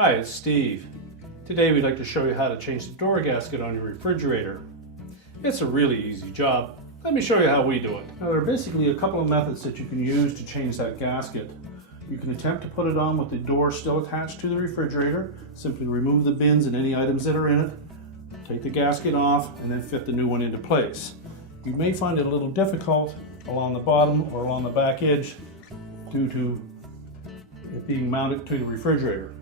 Hi, it's Steve. Today we'd like to show you how to change the door gasket on your refrigerator. It's a really easy job. Let me show you how we do it. Now, there are basically a couple of methods that you can use to change that gasket. You can attempt to put it on with the door still attached to the refrigerator. Simply remove the bins and any items that are in it, take the gasket off, and then fit the new one into place. You may find it a little difficult along the bottom or along the back edge due to it being mounted to the refrigerator.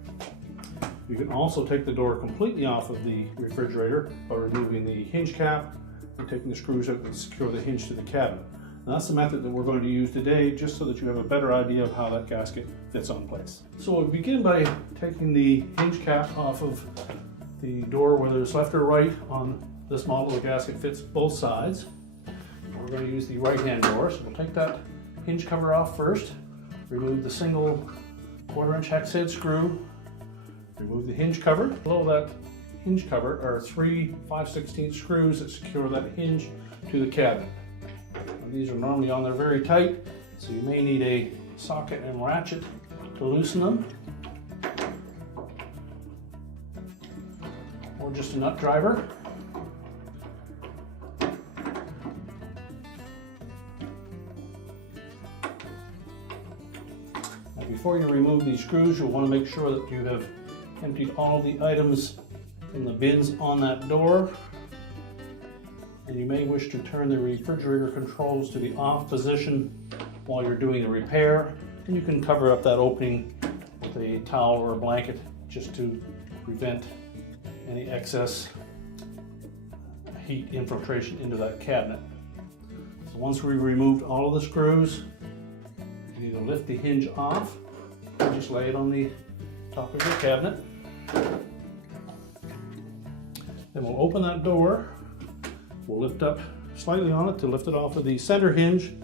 You can also take the door completely off of the refrigerator by removing the hinge cap and taking the screws out and secure the hinge to the cabinet. And that's the method that we're going to use today, just so that you have a better idea of how that gasket fits on place. So we'll begin by taking the hinge cap off of the door, whether it's left or right. On this model, the gasket fits both sides. We're going to use the right-hand door, so we'll take that hinge cover off first, remove the single 1/4" hex head screw, remove the hinge cover. Below that hinge cover are 3 5/16 screws that secure that hinge to the cabinet. Now, these are normally on there very tight, so you may need a socket and ratchet to loosen them, or just a nut driver. Now, before you remove these screws, you'll want to make sure that you have emptied all of the items in the bins on that door, and you may wish to turn the refrigerator controls to the off position while you're doing the repair, and you can cover up that opening with a towel or a blanket just to prevent any excess heat infiltration into that cabinet. So once we've removed all of the screws, you can either lift the hinge off or just lay it on the top of your cabinet. Then we'll open that door. We'll lift up slightly on it to lift it off of the center hinge,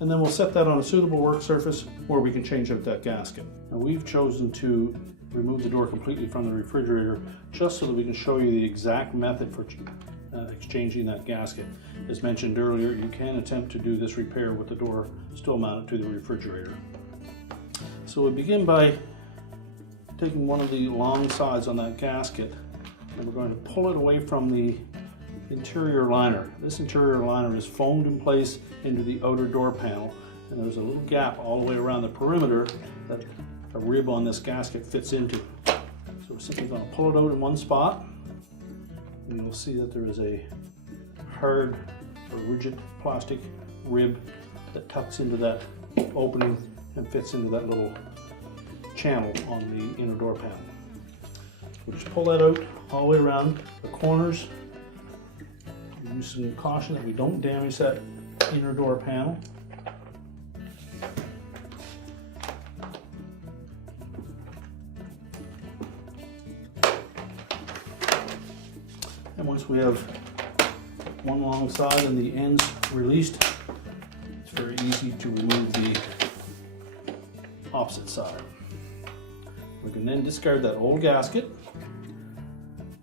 and then we'll set that on a suitable work surface where we can change out that gasket. Now, we've chosen to remove the door completely from the refrigerator just so that we can show you the exact method for exchanging that gasket. As mentioned earlier, you can attempt to do this repair with the door still mounted to the refrigerator. So we begin by taking one of the long sides on that gasket, and we're going to pull it away from the interior liner. This interior liner is foamed in place into the outer door panel, and there's a little gap all the way around the perimeter that a rib on this gasket fits into. So we're simply going to pull it out in one spot, and you'll see that there is a hard or rigid plastic rib that tucks into that opening and fits into that little channel on the inner door panel. We'll just pull that out all the way around the corners. Use some caution that we don't damage that inner door panel. And once we have one long side and the ends released, it's very easy to remove the opposite side. We can then discard that old gasket.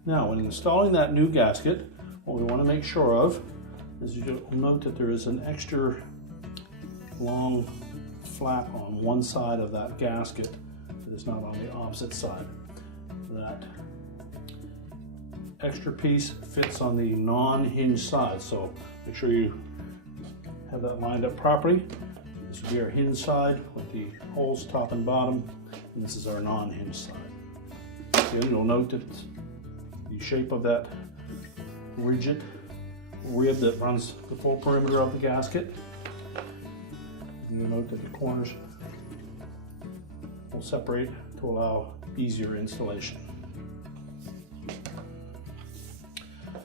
Now, when installing that new gasket, what we want to make sure of is you'll note that there is an extra long flap on one side of that gasket that is not on the opposite side. That extra piece fits on the non-hinge side, so make sure you have that lined up properly. This will be our hinge side with the holes top and bottom, and this is our non-hinge side. Again, you'll note that the shape of that rigid rib that runs the full perimeter of the gasket. And you'll note that the corners will separate to allow easier installation.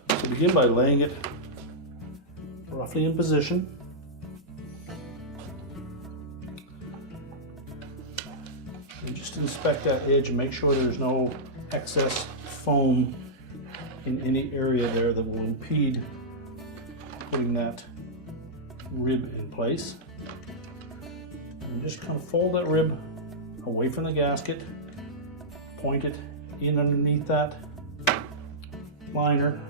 So begin by laying it roughly in position. And just inspect that edge and make sure there's no excess foam in any area there that will impede putting that rib in place. And just kind of fold that rib away from the gasket, point it in underneath that liner,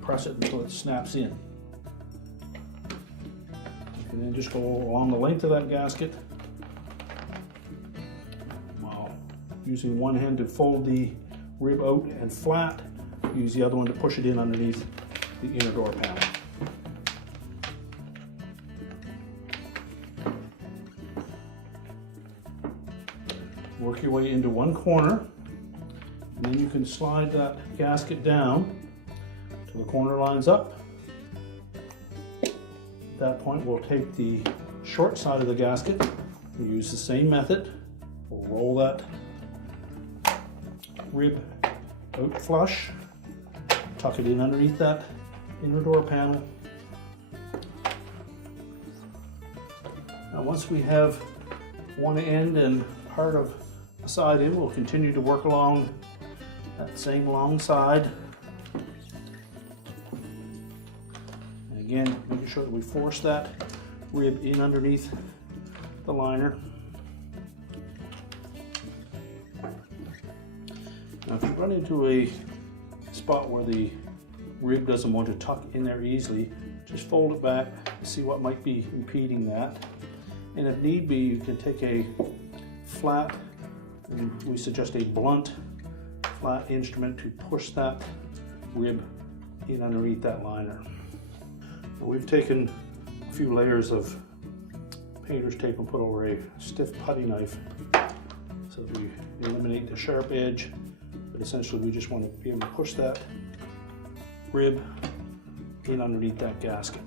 press it until it snaps in. And then just go along the length of that gasket using one hand to fold the rib out and flat, use the other one to push it in underneath the inner door panel. Work your way into one corner, and then you can slide that gasket down till the corner lines up. At that point, we'll take the short side of the gasket, we'll use the same method. We'll roll that rib out flush, tuck it in underneath that inner door panel. Now once we have one end and part of the side in, we'll continue to work along that same long side. And again, making sure that we force that rib in underneath the liner. Now if you run into a spot where the rib doesn't want to tuck in there easily, just fold it back, see what might be impeding that. And if need be, you can take a flat, and we suggest a blunt, flat instrument to push that rib in underneath that liner. Now we've taken a few layers of painter's tape and put over a stiff putty knife so that we eliminate the sharp edge, but essentially we just want to be able to push that rib in underneath that gasket.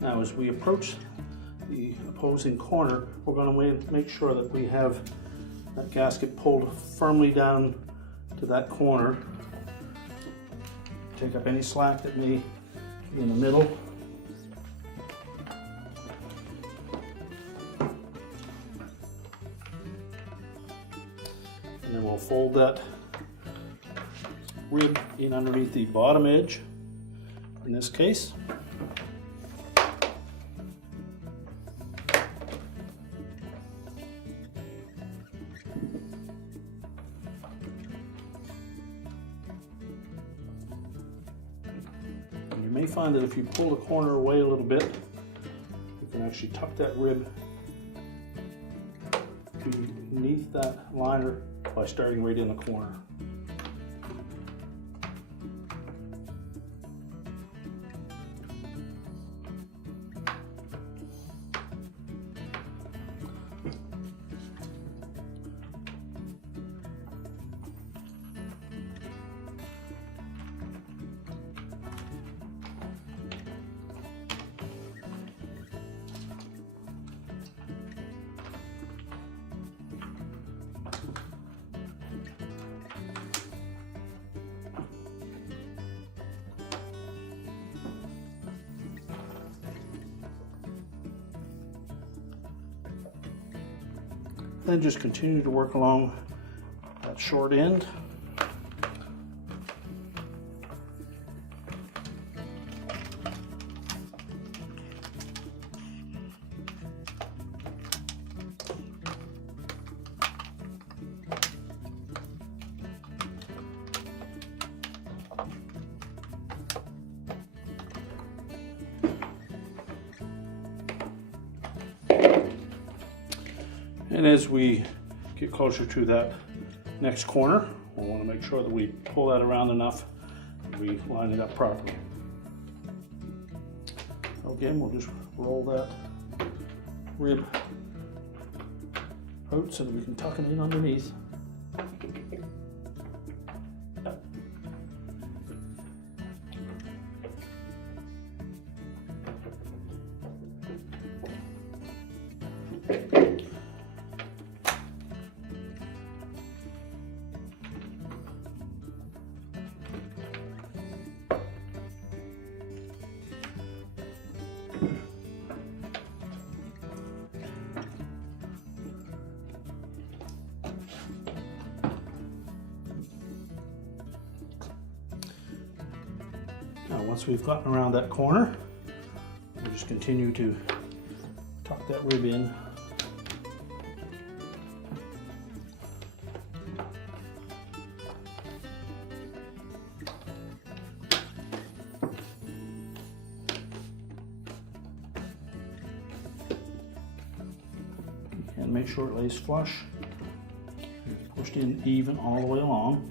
Now as we approach the opposing corner, we're going to make sure that we have that gasket pulled firmly down to that corner. Take up any slack that may be in the middle. And then we'll fold that rib in underneath the bottom edge in this case. You may find that if you pull the corner away a little bit, you can actually tuck that rib beneath that liner by starting right in the corner. Then just continue to work along that short end. And as we get closer to that next corner, we'll want to make sure that we pull that around enough and we line it up properly. Again, we'll just roll that rib out so that we can tuck it in underneath. Once we've gotten around that corner, we'll just continue to tuck that rib in. And make sure it lays flush. It's pushed in even all the way along.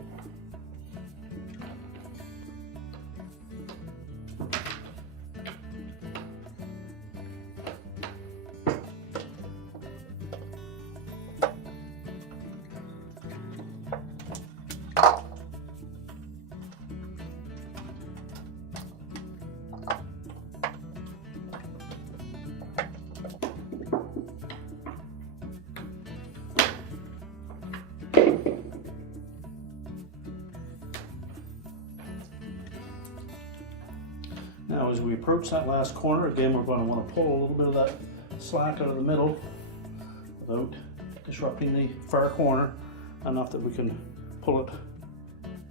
Now as we approach that last corner, again we're going to want to pull a little bit of that slack out of the middle without disrupting the far corner, enough that we can pull it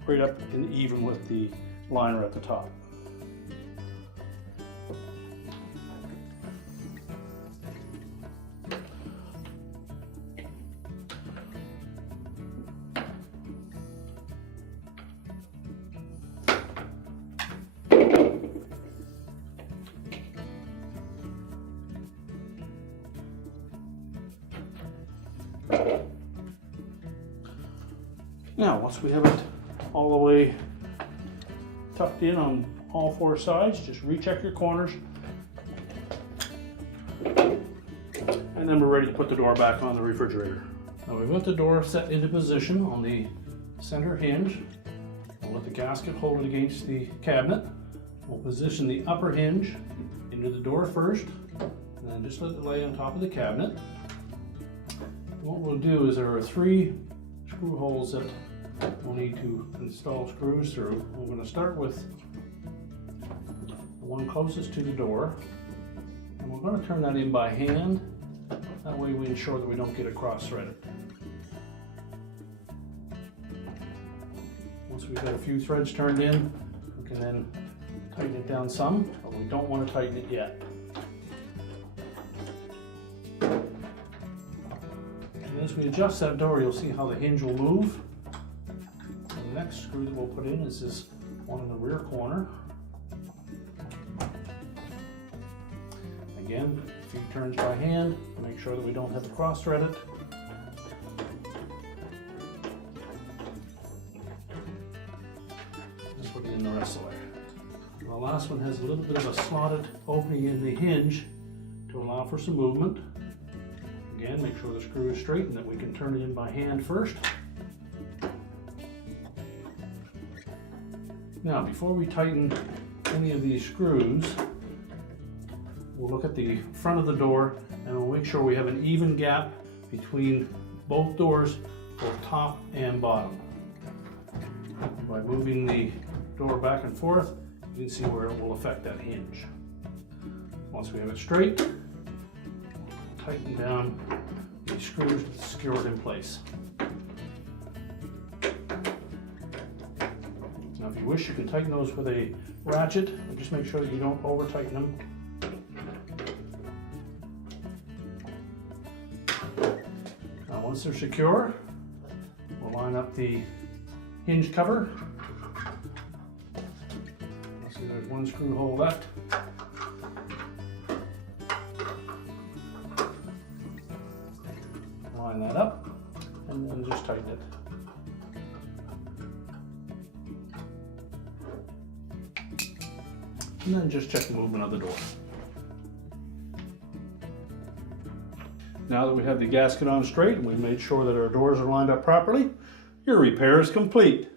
right up and even with the liner at the top. Now, once we have it all the way tucked in on all four sides, just recheck your corners. And then we're ready to put the door back on the refrigerator. Now we've got the door set into position on the center hinge. We'll let the gasket hold it against the cabinet. We'll position the upper hinge into the door first, and then just let it lay on top of the cabinet. What we'll do is there are 3 screw holes that we'll need to install screws through. We're going to start with the one closest to the door, and we're going to turn that in by hand. That way we ensure that we don't get it cross-threaded. Once we've got a few threads turned in, we can then tighten it down some, but we don't want to tighten it yet. As we adjust that door, you'll see how the hinge will move. And the next screw that we'll put in is this one in the rear corner. Again, a few turns by hand to make sure that we don't have it cross-threaded. And put it in the rest of the way. The last one has a little bit of a slotted opening in the hinge to allow for some movement. Again, make sure the screw is straight and that we can turn it in by hand first. Now, before we tighten any of these screws, we'll look at the front of the door and we'll make sure we have an even gap between both doors, both top and bottom. By moving the door back and forth, you can see where it will affect that hinge. Once we have it straight, tighten down the screws to secure it in place. Now if you wish, you can tighten those with a ratchet, and just make sure that you don't over tighten them. Now once they're secure, we'll line up the hinge cover. Let's see, there's one screw hole left. Line that up and then just tighten it. And then just check the movement of the door. Now that we have the gasket on straight and we've made sure that our doors are lined up properly, your repair is complete.